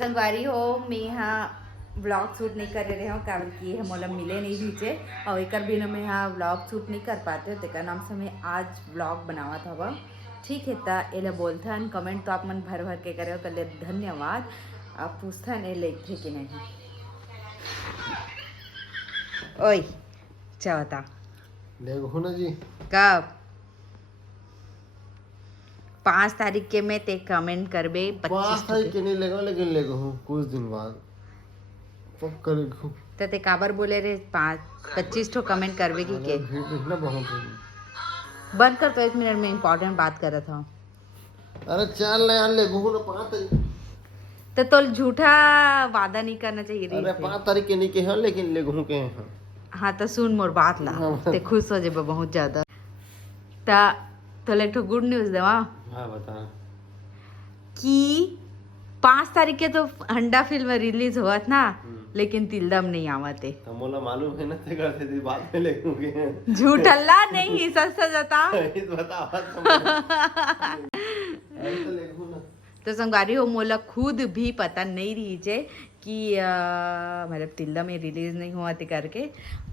संगवारी हो मैं यहाँ ब्लॉग शूट नहीं कर रहे हो कारण कि हम मोला मिले नहीं दीजिए और एक बिना में यहाँ ब्लॉग शूट नहीं कर पाते तेकर नाम से मैं आज ब्लॉग बनावत हवा। ठीक है ता एला बोलथन कमेंट तो आप मन भर भर के करे तो ले धन्यवाद। आप पूछथन ए लेथे कि नहीं ओए चाहता देखो ना जी कब 5 तारीख के में ते कमेंट करबे 5 तारीख के नहीं लेगा लेकिन लेगा हूँ कुछ दिन बाद पक्का लेगा तो ते काबर बोले रे 25 ठो कमेंट करबे की के भीड़ इतना बहुत है। बंद कर तो 1 मिनट में इम्पोर्टेंट बात कर रहा था। अरे चल ना यार लेगा हूँ ना 5 तारीख तो झूठा वादा नहीं करना चाहिए रे। अरे 5 तारीख के नहीं के हैं लेकिन लेगा हूँ के हैं। हाँ तो सुन मोर बात ला ते खुश हो जेबे बहुत ज्यादा ता तो ले ठो गुड न्यूज़ देवा। हाँ बता कि 5 तारीख के तो अंडा फिल्म रिलीज हुआ था ना लेकिन तिलदम नहीं आवते। तो मोला मालूम है ना ते करते थी बाद में लेगा के झूठ अल्लाह नहीं सच सच बता बता तो लेगा हूँ ना तो संगवारी हो मोला खुद भी पता नहीं रही जे कि मतलब तिल्दा में रिलीज नहीं हुआ थे करके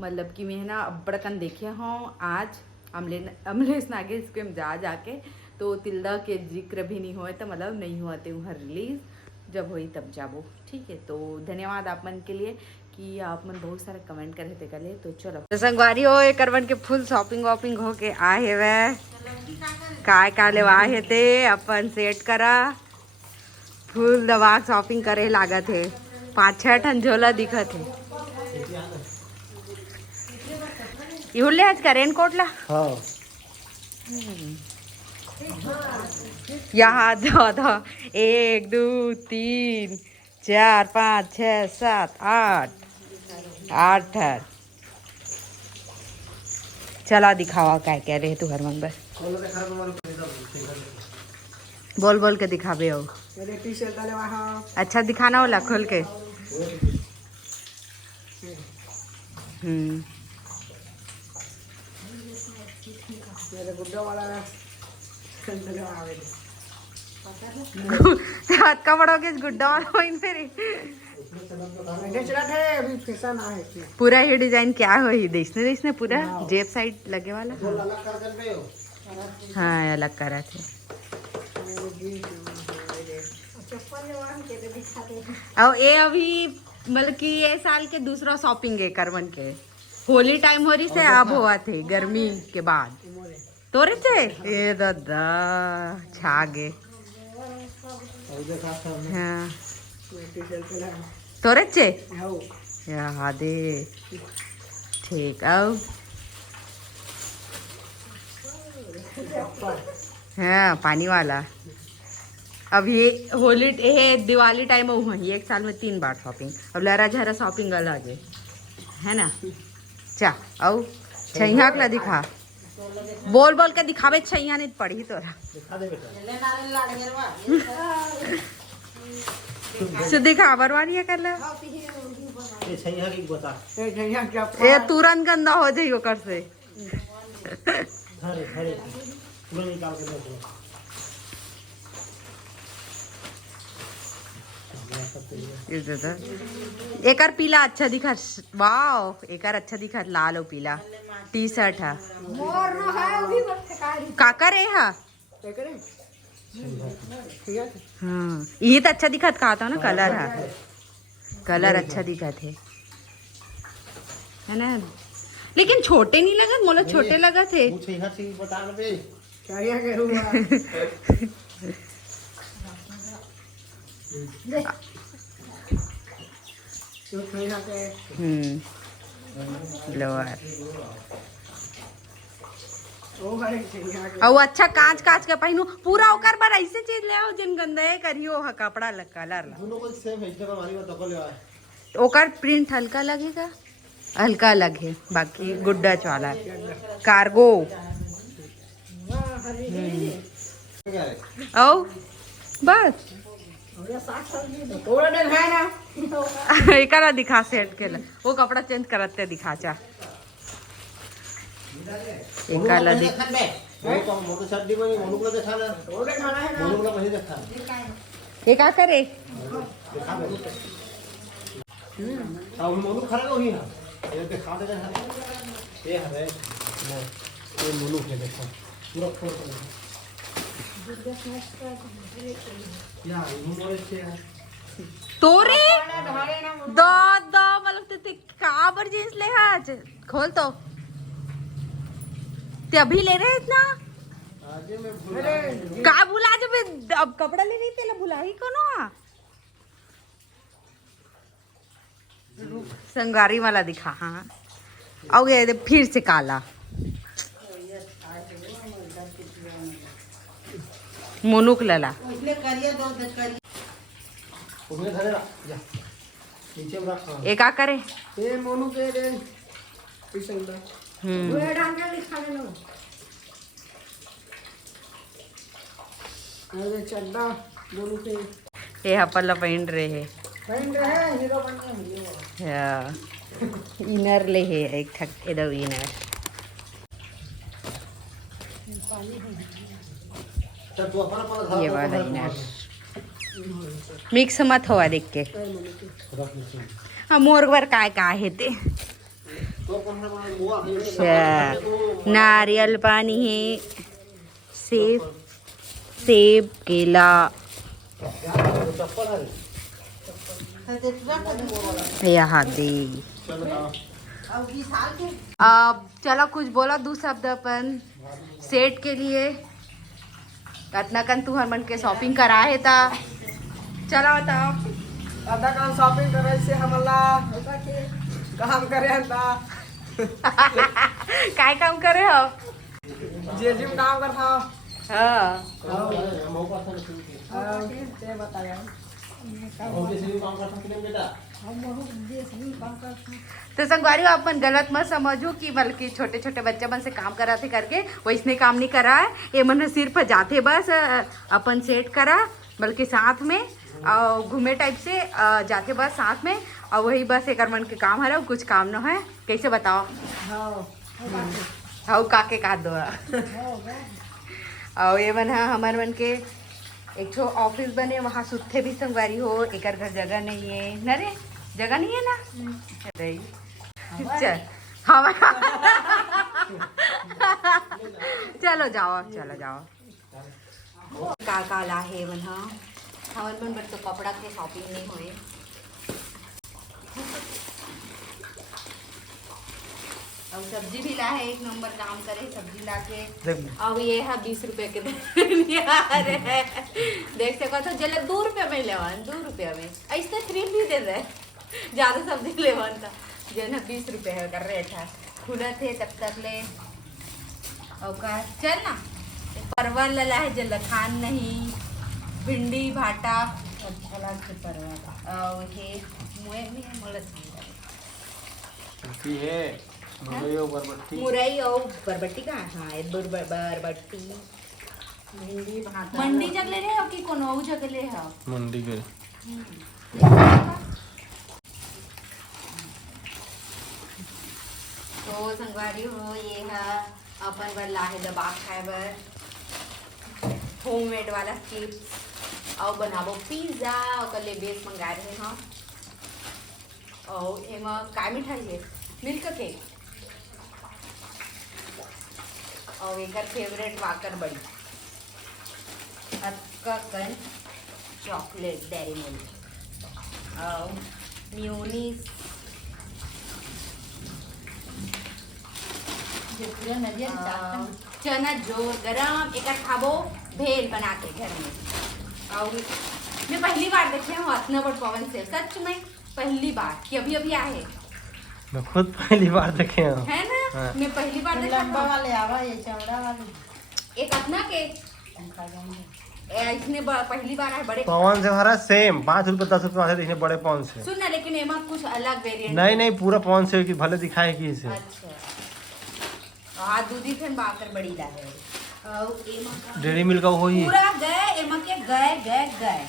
मतलब कि मैं ना बड़कन देखे हूँ आज अमलेश नागेश के जाके तो तिल्दा के जिक्र भी नहीं हुए तो मतलब नहीं हुआ थे वहाँ रिलीज जब हुई तब जाबो। ठीक है तो धन्यवाद आप मन के लिए कि आप मन बहुत सारे कमेंट करे थे कल। तो चलो तो संगवारी हो एक करवन के फुल शॉपिंग वॉपिंग हो के आए वे काय का ले आए थे अपन सेट करा फुल दवा शॉपिंग करे लागत है 5-6 ठन झोला दिखत है इहुले आज करेन कोटला हाँ यहाँ था 1 2 3 4 5 6 7 8 ठन चला दिखावा क्या कह रहे तू हरमन बस बोल बोल के दिखाबे हो अच्छा दिखाना होला खोल के हाथ का बड़ोगे गुड्डा वाला इन फिर पूरा ये डिजाइन क्या हो ही देखने पूरा जेब साइड लगे वाला हाँ अलग करा थे और ये अभी मतलब कि ये साल के दूसरा शॉपिंग है करवन के होली टाइम हो रही से अब हुआ थे गर्मी के बाद तोरे थे ये दादा छागे हाँ तोरे चे यहाँ दे ठीक आओ हाँ पानी वाला अब ये होली ये दिवाली टाइम में हुई 1 साल में 3 बार शॉपिंग अब लहरा झहरा शॉपिंग अलग है ना चा आओ छैया के दिखा बोल बोल के दिखावे छैया नहीं पड़ी तोरा से दिखा बरवानी कर ले ये तुरंत गंदा हो जाई ओकर से एकर पीला अच्छा दिखा वाओ एकर अच्छा दिखा लाल और पीला टी शर्ट है काकर है हाँ ये तो अच्छा दिखत कहा था ना कलर है कलर अच्छा दिखा थे है ना लेकिन छोटे नहीं लगा मोला छोटे लगा थे लोअर और अच्छा कांच कांच के पहनू पूरा ओकर पर ऐसे चीज ले आओ जिन गंदे करियो ह कपड़ा कलर ला ओकर प्रिंट हल्का लगेगा हल्का लगे बाकी गुड्डा वाला कार्गो ओ बस करा दिखा सेट के वो कपड़ा चेंज करते दिखा चा एकाला दिख ये क्या करे दिखा दे अब मोनू खड़ा होई ना ये दिखा दे ये हरे नहीं ये मोनू के देखो पूरा फोड़ या ये मोरे से तोरे दो दो मतलब ते का पर जींस ले आज खोल तो ते अभी ले रहे इतना आजे मैं भूल का भुला जब अब कपड़ा ले रही तेला भुला ही कोनो संगारी वाला दिखा हाँ और ये फिर से काला मोनुक लला उसने धरे रख जा नीचे में रख ये का करे ये मोनू के दे पीछे में वो डांग के दिखा दे लो अरे चड्डा मोनू के ये हपल पहन रहे है हीरो बन गए इनर ले है एक थक इधर इनर तू अपना ये वाला इनर मिक्स मत हुआ देख के हाँ मोर बर काय का है ते नारियल पानी है सेब सेब केला यहाँ दे अब चलो कुछ बोला दू शब्द अपन सेट के लिए कतना कन तू हर मन के शॉपिंग करा है ता चलो बताओ आधा काम शॉपिंग करे से हमला काम करे हता काय काम करे हो जे जिम काम करता हाँ ते बताया तो संगवारी अपन गलत मत समझो कि बल्कि छोटे छोटे बच्चे मन से काम कराते करके वैसने काम नहीं करा है ये मन सिर्फ जाते बस अपन सेट करा बल्कि साथ में और घूमे टाइप से जाते बस साथ में और वही बस एक मन के काम है कुछ काम न है कैसे बताओ हाँ काके का दो और ये मन है हमारे मन के एक ठो ऑफिस बने वहाँ सुत्थे भी संगवारी हो एक घर जगह नहीं है न रे जगह नहीं है ना नहीं चल चलो जाओ चलो जाओ का काला है मन हाँ हमारे मन बट तो कपड़ा के शॉपिंग नहीं हुए अब सब्जी भी ला है एक नंबर काम करे सब्जी ला के अब ये है 20 रुपए के है देख सको तो जल 2 रुपये में लेवन 2 रुपये में ऐसे 3 भी दे रहे ज्यादा सब्जी लेवन था जन 20 रुपये है कर रेट है खुला थे तब तक ले और का चल ना परवल लला है जल खान नहीं भिंडी भाटा अच्छा लगते परवल और ये मुए में मोलस है मुरई और बरबट्टी का हाँ बरबट्टी मंडी जग ले रहे हो कि कोनो और जग ले हो मंडी के तो संगवारी हो ये है अपन बर लाहे दबा खाए बर होममेड वाला चिप्स और बनाबो पिज्जा और कल बेस मंगा रहे हाँ और एमा का मिठाई है मिल्क केक और एक फेवरेट वाकर बड़ी अक्कन चॉकलेट डेरी मिल्क और म्यूनीस चना जोर गरम एक खाबो भेल बना के घर में और मैं पहली बार देखे हूँ इतना बड़ पवन से सच में पहली बार कि अभी अभी आए मैं खुद पहली बार देखे हूँ है ना हाँ। मैं पहली बार देखा लंबा वाले आवा ये चौड़ा वाले एक अपना के इसने पहली बार आए बड़े पवन से भरा सेम 5 रुपए 10 रुपए देखने बड़े पवन से सुन ना लेकिन एमा कुछ अलग वेरिएंट नहीं नहीं पूरा पवन से कि भले दिखाए कि इसे अच्छा और दूधी फिर बाकर बड़ी ला है और एमा का डेरी मिल्क का वही पूरा गए एमा के गए गए गए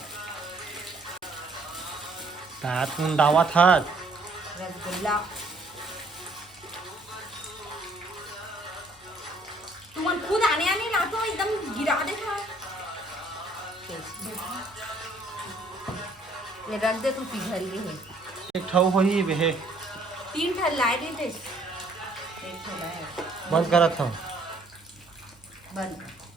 तात दावा था रसगुल्ला तुम खुद आने आने ना तो एकदम गिरा दे था ये रख दे तू पिघल गई है एक ठाऊ होई बे 3 ठन लाए नहीं थे एक ठन लाए बंद करत हूं बंद कर